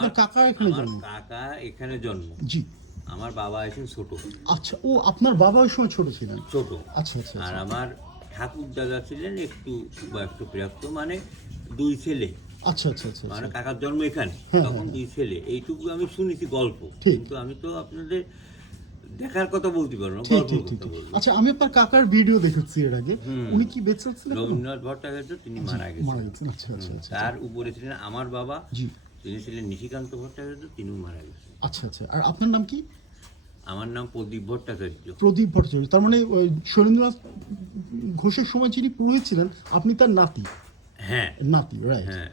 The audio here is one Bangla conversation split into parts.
আপনার কাকা এখানে জন্ম? কাকা এখানে জন্ম। জি। আমার বাবা আছেন ছোট। আচ্ছা, ও আপনার বাবা ওই সময় ছোট ছিলেন? ছোট। আচ্ছা আচ্ছা আর আচ্ছা। আমার ঠাকুর দাদা ছিলেন একটু বয়স্ক প্রাপ্ত, মানে 2 ছেলে। আচ্ছা আচ্ছা আচ্ছা মানে আচ্ছা। কাকার জন্ম এখানে, হ্যাঁ, তখন হ্যাঁ, 2 ছেলে, এইটুকু আমি শুনেছি গল্প। ঠিক। কিন্তু আমি তো আপনাদের দেখার কথা বলতে পারবো না, ঠিক গল্পের ঠিক ঠিক কথা ঠিক। বলবো। আচ্ছা, আমি আপনার কাকার ভিডিও দেখেছি এর আগে। উনি কি বেঁচে ছিলেন? রবীন্দ্রনাথ ভট্টাচার্য তিনি মারা মারা গেছেন। গেছেন। আচ্ছা আচ্ছা আচ্ছা। তার উপরে ছিলেন আমার বাবা, জি। তিনি ছিলেন নিশিকান্ত ভট্টাচার্য, তিনিও মারা গেছেন। আচ্ছা আচ্ছা। আর আপনার নাম কি? আমার নাম প্রদীপ ভট্টাচার্য। প্রদীপ ভট্টাচার্য। তার মানে ওই শৈলেন্দ্রনাথ ঘোষের সময় যিনি পুরোহিত ছিলেন, আপনি তার নাতি? হ্যাঁ নাতি, রাইট। হ্যাঁ।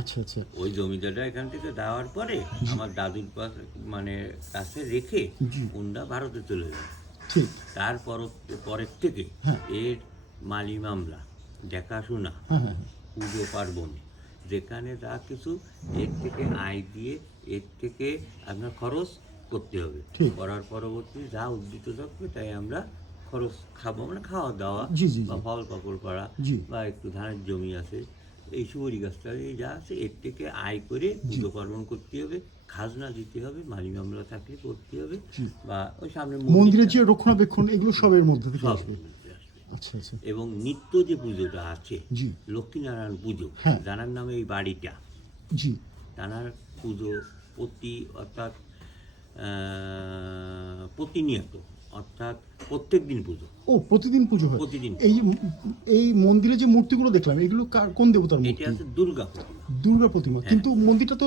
আচ্ছা আচ্ছা। ওই জমিদারটা এখান থেকে দেওয়ার পরে আমার দাদুর পাশে মানে কাছে রেখে জি। উন্ডা ভারতে চলে যায়। ঠিক। পরের থেকে হ্যাঁ। এর মালি মামলা, দেখাশোনা, হ্যাঁ হ্যাঁ হ্যাঁ। পুজো পার্বণ, যেখানে যা কিছু এর থেকে আয় দিয়ে এর থেকে আপনার খরচ করতে হবে। ঠিক। করার পরবর্তী যা উদ্ভিত থাকবে তাই আমরা খরচ খাবো, মানে খাওয়া দাওয়া জি জি বা জি। ফল পাকড় পাড়া জি। বা একটু ধানের জমি আছে, এই সুপারি গাছটা এই যা আছে এর থেকে আয় করে পুজো পার্বণ করতে হবে, খাজনা দিতে হবে, মালি মামলা থাকলে করতে হবে, জি। বা ওই সামনে মন্দিরের যে রক্ষণাবেক্ষণ, এগুলো সবের মধ্যে থেকে সব আসবে? মধ্যে আসবে। আচ্ছা আচ্ছা। এবং নিত্য যে পুজোটা আছে, জি। লক্ষ্মীনারায়ণ পুজো, হ্যাঁ। জানার নামে এই বাড়িটা, জি। তানার পুজো অর্থাৎ প্রতিনিয়ত, অর্থাৎ প্রত্যেক দিন পুজো। ও, প্রতিদিন পুজো হয়? প্রতিদিন। এই যে এই মন্দিরে যে মূর্তিগুলো দেখলাম, এগুলো কোন দেবতার এটা মূর্তি? আছে দুর্গা প্রতিমা। দুর্গা প্রতিমা। হ্যাঁ। কিন্তু মন্দিরটা তো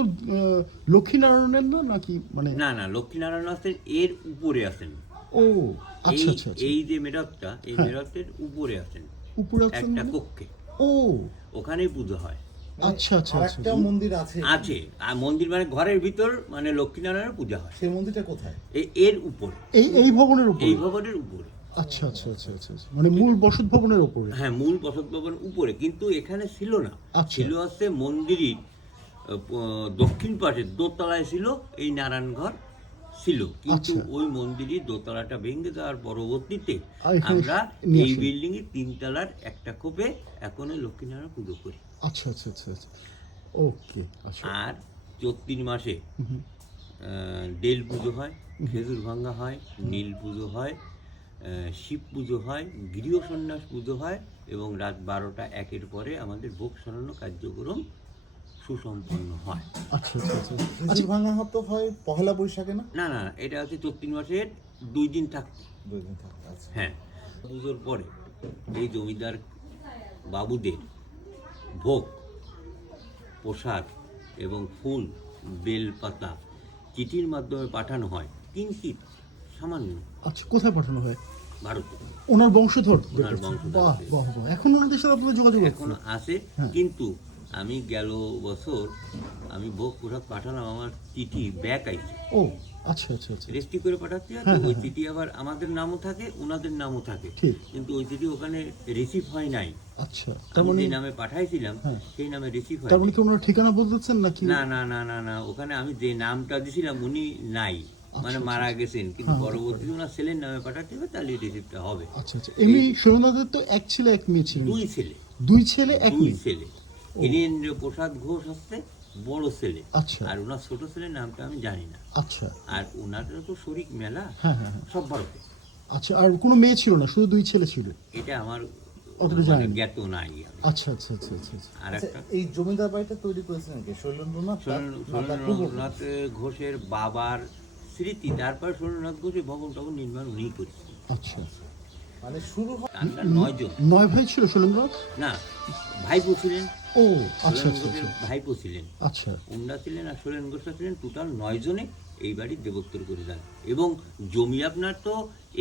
লক্ষ্মীনারায়ণের না, নাকি? মানে না না, লক্ষ্মীনারায়ণ আছেন এর উপরে আছেন। ও আচ্ছা এই আচ্ছা আচ্ছা। এই যে মেরতটা, এই হ্যাঁ। মেরতের উপরে আছেন উপরে আছেন একটা মানে? কক্ষে, ও ওখানেই পুজো হয়। আচ্ছা আচ্ছা আচ্ছা। আরেকটা মন্দির আছে আছে, আর মন্দির মানে ঘরের ভিতর, মানে লক্ষ্মীনারায়ণের পূজা হয় সেই মন্দিরটা কোথায়? এর উপরে, এই ভবনের উপরে? এই ভবনের উপরে। আচ্ছা আচ্ছা আচ্ছা আচ্ছা আচ্ছা। মানে মূল বসত ভবনের উপরে? হ্যাঁ, মূল বসত ভবন উপরে, কিন্তু এখানে ছিল না। আচ্ছা। ছিল হচ্ছে মন্দিরই দক্ষিণ পাশে দোতলায় ছিল এই নারায়ণঘর ছিল, কিন্তু আচ্ছা। ওই মন্দিরই দোতলাটা ভেঙে দেওয়ার পরবর্তীতে আর এখানে আমরা নিয়ে এই আসেন। বিল্ডিং এর 3 তলার একটা খোপে এখন ওই লক্ষ্মীনারায়ণ পুজো করি। আচ্ছা আচ্ছা আচ্ছা আচ্ছা। ওকে আচ্ছা। আর চৈত্র মাসে হুম। বেল পুজো হয়, খেজুর ভাঙ্গা হয়, নীল পুজো হয়, শিব পুজো হয়, গৃহ সন্ন্যাস পুজো হয়, এবং রাত 12টা 1-এর পরে আমাদের ভোগ সরানো কার্যক্রম সুসম্পন্ন হয়। আচ্ছা আচ্ছা আচ্ছা। খেজুর ভাঙা হতো হয় পহেলা বৈশাখে না? না না, এটা হচ্ছে চৈত্র মাসের 2 দিন থাকতে। 2 দিন থাকে। আচ্ছা। হ্যাঁ, পুজোর পরে এই জমিদার বাবুদের ভোগ, প্রসাদ এবং ফুল, বেলপাতা চিঠির মাধ্যমে পাঠানো হয়, কিঞ্চিত সামান্য, আচ্ছা, কোথায় পাঠানো হয়? ভারতে। ওনার বংশধর? ওনার বংশধর। বাহ বাহ বাহ। এখন ওনাদের সাথে আপনাদের যোগাযোগ আছে? এখনো আছে, হ্যাঁ। কিন্তু আমি গেল বছর আমি ভোগ প্রসাদ পাঠালাম, আমার চিঠি ব্যাক আইছে, ও আচ্ছা আচ্ছা আচ্ছা। রেজিস্ট্রি করে পাঠাতে হয়, তো হ্যাঁ, ওই হ্যাঁ, চিঠি আবার আমাদের নামও থাকে, ওনাদের নামও থাকে, ঠিক। কিন্তু ওই চিঠি ওখানে রিসিভ হয় নাই। আচ্ছা, তার আমি মানে যে নামে পাঠাইছিলাম হ্যাঁ। সেই নামে রিসিভ হয় তার মানে নাই। কি ওনার ঠিকানা বলতেছেন নাকি? না না না না না, ওখানে আমি যে নামটা দিয়েছিলাম উনি নাই, মানে আচ্ছা, মারা আচ্ছা। গেছেন, কিন্তু হ্যাঁ, পরবর্তীতে ওনার ছেলের নামে পাঠাতে হবে, তাহলে রিসিভটা হবে। আচ্ছা আচ্ছা। এমনি শৈলনাথের তো এক ছেলে এক মেয়ে ছিলেন? 2 ছেলে। দুই ছেলে এক 2 মেয়ে? ছেলে। ও। হীরেন্দ্র প্রসাদ ঘোষ হচ্ছে বড় ছেলে, আচ্ছা আর ওনার ছোট ছেলের নামটা আমি জানি না। আচ্ছা। আর ওনার তো শরিক মেলা, হ্যাঁ হ্যাঁ হ্যাঁ। সব ভারতে। আচ্ছা, আর কোনো মেয়ে ছিল না, শুধু দুই ছেলে ছিল? এটা আমার অতটা জানি না। জ্ঞাত নাই আমি। আচ্ছা আচ্ছা আচ্ছা আচ্ছা আচ্ছা। আর আচ্ছা, একটা এই জমিদার বাড়িটা তৈরি করেছিলেন কে? শৈলেন্দ্রনাথ? সুরেন্দ্রনাথ ঘোষের বাবার স্মৃতি, তারপর সুরেন্দ্রনাথ ঘোষের ভবন টবন নির্মাণ উনিই করেছেন। আচ্ছা। মানে শুরু হয় আমরা 9 জন। 9 ভাই ছিল শৈলেন্দ্রনাথ? না, ভাইপো ছিলেন। ও আচ্ছা সোলেন আচ্ছা ঘোষের আচ্ছা ভাইপো ছিলেন, আচ্ছা। উন্ডা ছিলেন, আর সোলেন ঘোষরা ছিলেন। টোটাল 9 জনে এই বাড়ির দেবোত্তর করে যান। এবং জমি আপনার তো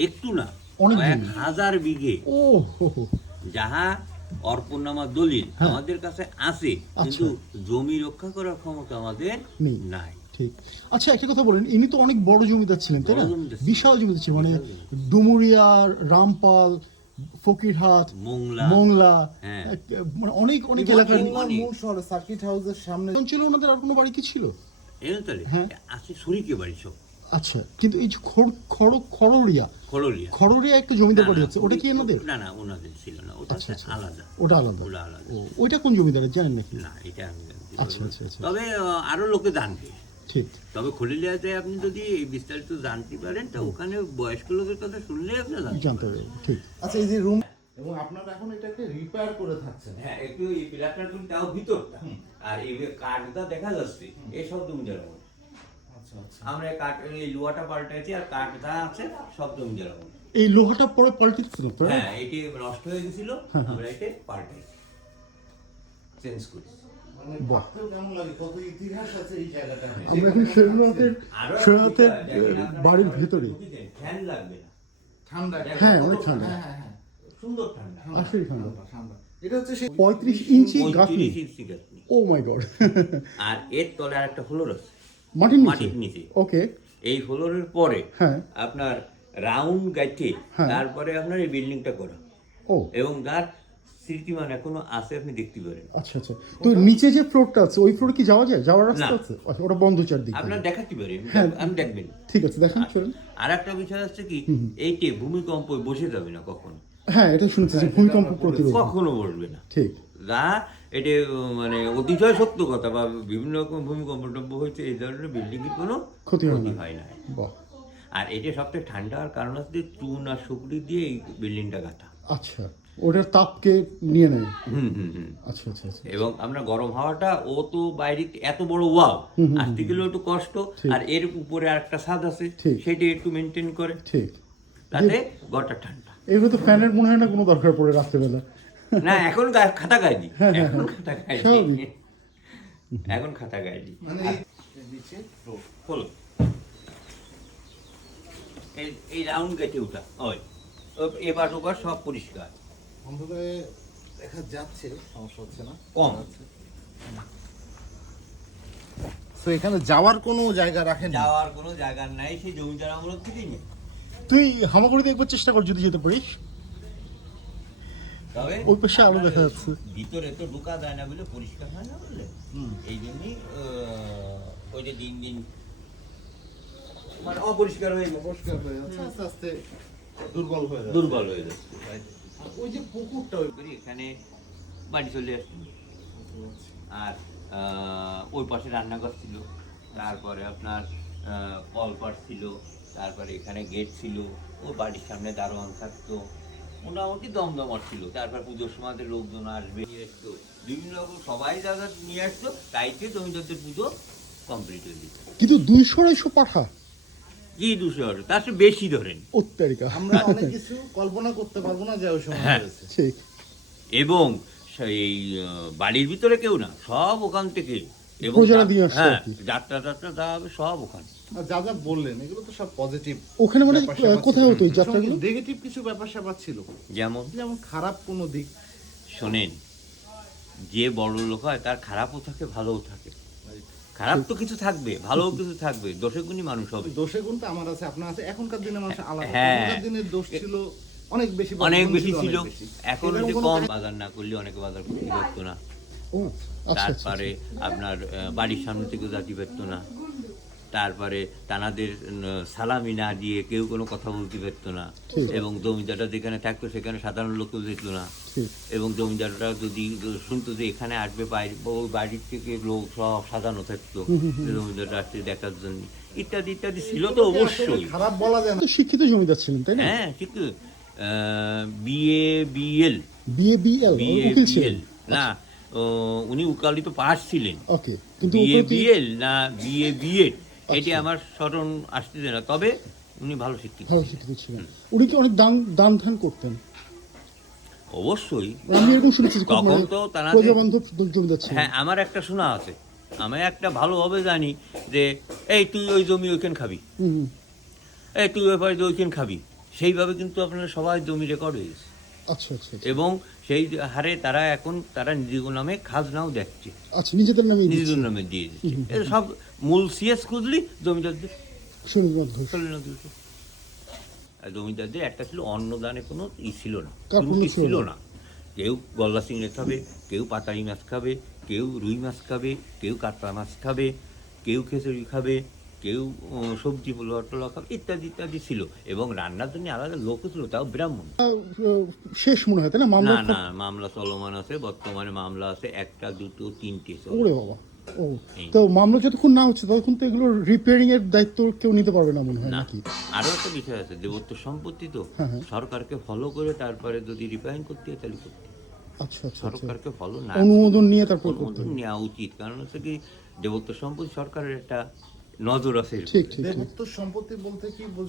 একটু না, অনেক কয়েক জমি। হাজার বিঘে, ও হো হো। যাহা অর্পণনামা দলিল হ্যাঁ। আমাদের কাছে আছে, কিন্তু জমি রক্ষা করার ক্ষমতা আমাদের নেই। নাই। ঠিক। আচ্ছা, একটা কথা বলেন, ইনি তো অনেক বড় জমিদার ছিলেন, তাই না? বড় জমিদার ছিলেন। বিশাল জমিদার ছিলেন, মানে বিশাল জমিদার। ডুমুরিয়া, রামপাল, ফকিরহাট, মোংলা। মোংলা, হ্যাঁ। মানে অনেক অনেক বিভাগ এলাকার অনেক। খুলনার মূল শহরে সার্কিট হাউসের সামনে অঞ্চলে ওনাদের আর কোনো বাড়ি কি ছিল? এই তাহলে হ্যাঁ। আছে শরিকে বাড়ি সব। আচ্ছা, কিন্তু এই যে খড়রিয়া, খরলিয়া। খড়রিয়া একটা জমিদার না, বাড়ি না, আছে, ওটা কি এনাদের? না না, ওনাদের ছিল না, ওটা আচ্ছা হচ্ছে আচ্ছা, আলাদা। ওটা আলাদা। ওটা আলাদা। ও, ওইটা কোন জমিদারের জানেন নাকি? না, এটা আমি জানতে আচ্ছা পারবো না। আচ্ছা আচ্ছা। তবে আরো লোকে জানবে। ঠিক। তবে খলিলিয়াতে আপনি যদি এই বিস্তারিত জানতে পারেন তা ওখানে বয়স্ক লোকের কথা শুনলে আপনি জানতে জানতে হবে, ঠিক। আচ্ছা, এই যে রুম এবং আপনারা এখন এটাকে রিপেয়ার করে থাকছেন। হ্যাঁ, একটু এই পিলারটা কিন্তু তাও ভিতরটা, আর এই যে কাঠটা দেখা যাচ্ছে এই সব জমিদার আমল। আচ্ছা আচ্ছা। আমরা কাঠ এই লোহাটা পাল্টাইছি আর কাঠটা আছে সব জমিদার আমল। এই লোহাটা পরে পাল্টেছিল তো? হ্যাঁ, এটি নষ্ট হয়ে গেছিল, আমরা এটি পাল্টাইছি, চেঞ্জ করেছি। মানে ভাবতেও কেমন লাগে, কত ইতিহাস আছে এই জায়গাটা। আমরা এখন শরীরনাথের বাড়ির ভেতরে। ফ্যান লাগবে না, ঠান্ডা। হ্যাঁ, অনেক ঠান্ডা। হ্যাঁ হ্যাঁ হ্যাঁ, সুন্দর ঠান্ডা। আসলেই ঠান্ডা। ঠান্ডা। এটা হচ্ছে সেই 35 ইঞ্চি গাঁথনি। 35 ইঞ্চি গাঁথনি। ও মাই গড। আর এর তলে আর একটা ফ্লোর আছে মাটির মাটির নিচে? নিচে। ওকে। এই ফ্লোরের পরে হ্যাঁ। আপনার রাউন্ড গাইতে হ্যাঁ। তারপরে আপনার এই বিল্ডিংটা করা, ও এবং তার স্মৃতিমান এখনো আছে, আপনি দেখতে পারেন। আচ্ছা আচ্ছা। তো নিচে যে ফ্লোরটা আছে ওই ফ্লোরে কি যাওয়া যায়? যাওয়ার রাস্তা না। আছে? আচ্ছা, ওটা বন্ধ চারদিকে। আপনার দেখাতে পারি, হ্যাঁ। আমি দেখবেন। ঠিক আছে, দেখেন চলুন। আর একটা বিষয় হচ্ছে কি, এইটে ভূমিকম্প বসে যাবে না কখনো, হ্যাঁ, এটা শুনছি যে ভূমিকম্প প্রতিরোধ। কখনো বসবে না। ঠিক। যা এটা মানে অতিশয় সত্য কথা, বা বিভিন্ন রকম ভূমিকম্প টম্প হয়েছে, এই ধরনের বিল্ডিং এর কোনো ক্ষতি হয় না। হয় না। বাহ। আর এটা সবথেকে ঠান্ডা হওয়ার কারণ হচ্ছে চুন আর শুকরি দিয়ে এই বিল্ডিংটা গাঁথা। আচ্ছা, ওটার তাপকে নিয়ে নেয়। হুম হুম হুম। আচ্ছা আচ্ছা আচ্ছা। এবং আমরা গরম হাওয়াটা, ও তো বাইরে এত বড় ওয়াল আসতে গেলেও একটু কষ্ট, আর এর উপরে আর একটা ছাদ আছে, ঠিক। সেটা একটু মেনটেন করে, ঠিক। তাতে ঘরটা ঠান্ডা। এগুলো তো ফ্যানের মনে হয় না কোনো দরকার পড়ে রাত্রেবেলা। না, এখন খাতা গায়ে দিই, এখন খাতা গায়ে দিই, স্বাভাবিক। এখন খাতা গায়ে দিই। মানে এই নিচে floor। হলো এই রাউন্ড গেটে উঠা, ওই এবার ওবার সব পরিষ্কার, অন্ধকারে দেখা যাচ্ছে, সমস্যা হচ্ছে না। কম। তো এখানে যাওয়ার কোনো জায়গা রাখেন? যাওয়ার কোনো জায়গা নাই, সেই জমিদার আমল থেকেই নেই। তুই হামাগুড়ি দেখবার চেষ্টা কর যদি যেতে পারিস। তবে ওই পাশে আলো আপনার দেখা যাচ্ছে। ভিতরে তো ঢোকা যায় না বলে, পরিষ্কার হয় না বলে, এই জন্যই ওই যে দিন দিন মানে অপরিষ্কার হয়ে অপরিষ্কার হয়ে যাচ্ছে, আস্তে আস্তে দুর্বল হয়ে যাচ্ছে। দুর্বল হয়ে যাচ্ছে। আর ওই যে পুকুরটা, ওই করি এখানে বাড়ি চলে আসছি, আর ওই পাশে রান্নাঘর ছিল, তারপরে আপনার কলপাট ছিল, তারপরে এখানে গেট ছিল, ও বাড়ির সামনে দারোয়ান থাকতো, মোটামুটি দমদমার ছিল। তারপর পুজোর সময় লোকজন আসবে, নিয়ে আসতো বিভিন্ন রকম, সবাই যারা নিয়ে আসতো, তাইতে জমিদারদের পুজো কমপ্লিট হয়ে যেত। কিন্তু 200-250 পাঠা কি 200, তার চেয়ে বেশি ধরেন। অত্যারিকা। আমরা অনেক কিছু কল্পনা করতে পারবো না যে ওই সময় হ্যাঁ। হয়েছে। ঠিক। এবং সেই বাড়ির ভিতরে কেউ না, সব ওখান থেকে, এবং প্রজারা দিয়ে আসতো হ্যাঁ, আর কি। যাত্রা টাত্রা যা হবে সব ওখানে। আর যা যা বললেন এগুলো তো সব পজিটিভ। ওখানে মানে কোথায় হতো এই যাত্রাগুলো? নেগেটিভ কিছু ব্যাপার স্যাপার ছিল, যেমন যেমন খারাপ কোনো দিক। শোনেন, যে বড় লোক হয় তার খারাপও থাকে, ভালোও থাকে। খারাপ তো কিছু থাকবে, ভালোও কিছু থাকবে, দোষে গুণী মানুষ হবে। দোষের গুণ তো আমার আছে, আপনার আছে। এখনকার দিনে মানুষ আলাদা। হ্যাঁ। তখনকার দিনের দোষ ছিল অনেক বেশি, অনেক গুণ বেশি ছিল, অনেক বেশি। এখন এরকম যে কোনো কম বাজার না করলে অনেকে বাজার করতে পারতো না। ও আচ্ছা আচ্ছা। তারপরে আপনার বাড়ির সামনে থেকে জাতি পারতো না। তারপরে তানাদের সালামি না দিয়ে কেউ কোনো কথা বলতে পারতো না। ঠিক। এবং জমিদারটা যেখানে থাকতো সেখানে সাধারণ লোকও যেত না। ঠিক। এবং জমিদাররা যদি শুনতো যে এখানে আসবে, ওই বাড়ির থেকে লোক সব সাজানো থাকতো, যে জমিদাররা আসছে দেখার জন্য, ইত্যাদি ইত্যাদি ছিল তো এগুলোকে আসলে অবশ্যই। খারাপ বলা যায় না। তো শিক্ষিত জমিদার ছিলেন তাই না? হ্যাঁ, ঠিক। বিএ বিএল উকিল ছিলেন? না, উনি উকালি তো পাস ছিলেন। ওকে, কিন্তু বিএল না বিএড, এটি আমার স্মরণ আসতেছে না, তবে উনি ভালো শিক্ষিত ভালো ছিলেন। শিক্ষিত ছিলেন। উনি কি অনেক দান ধ্যান করতেন? অবশ্যই। আমি এরকম শুনেছি যে খুব তখন মানে তো তারা প্রজাবান্ধব জমিদার ছিলেন। হ্যাঁ, আমার একটা শোনা আছে, আমি একটা ভালোভাবে জানি যে এই তুই ওই জমি ওইখানে খাবি, হুম, হুম। এই তুই ওই বাড়িতে ওইখানে খাবি, সেইভাবে কিন্তু আপনারা সবাই জমি রেকর্ড হয়েছে। আচ্ছা আচ্ছা আচ্ছা। এবং সেই হারে তারা নিজেদের নামে খাজনাও দেখছে, আচ্ছা, নিজেদের নামে নিজেদের নামে দিয়ে দিচ্ছে। এটা সব মূল সিএস খুঁজলি জমিদারদের শরীরনাথ ঘোষ। আর জমিদারদের একটা ছিল, অন্নদানে কোনো ছিল না, কার্পণ্য ত্রুটি ছিল ছিল না। না। কেউ গলদা চিংড়ি খাবে, কেউ পাতারি মাছ খাবে, কেউ রুই মাছ খাবে, কেউ কাতলা মাছ খাবে, কেউ খিচুড়ি খাবে, কেউ সবজি পোলাও টোলাও খাবে, ইত্যাদি ইত্যাদি ছিল। এবং রান্নার জন্য আলাদা লোকও ছিল, তাও ব্রাহ্মণ। শেষ মনে হয় তাই না না মামলা? না, মামলা চলমান আছে, বর্তমানে মামলা আছে 1, 2, 3টে ওরে বাবা। ও, তো মামলা যতক্ষণ না হচ্ছে ততক্ষণ তো এগুলো রিপেয়ারিং এর দায়িত্ব কেউ নিতে পারবে না মনে হয় না, নাকি? আরও একটা বিষয় আছে, দেবত্ব সম্পত্তি তো হ্যাঁ, হ্যাঁ। সরকারকে ফলো করে তারপরে যদি রিপেয়ারিং করতে হয় তাহলে করতে হয়। আচ্ছা আচ্ছা আচ্ছা, সরকারকে ফলো না অনুমোদন নিয়ে তারপর করতে অনুমোদন হবে। নেওয়া উচিত, কারণ হচ্ছে কি দেবত্ব সম্পত্তি সরকারের একটা নজর আছে এর ঠিক উপরে। ঠিক ঠিক। দেবত্ব সম্পত্তি বলতে কি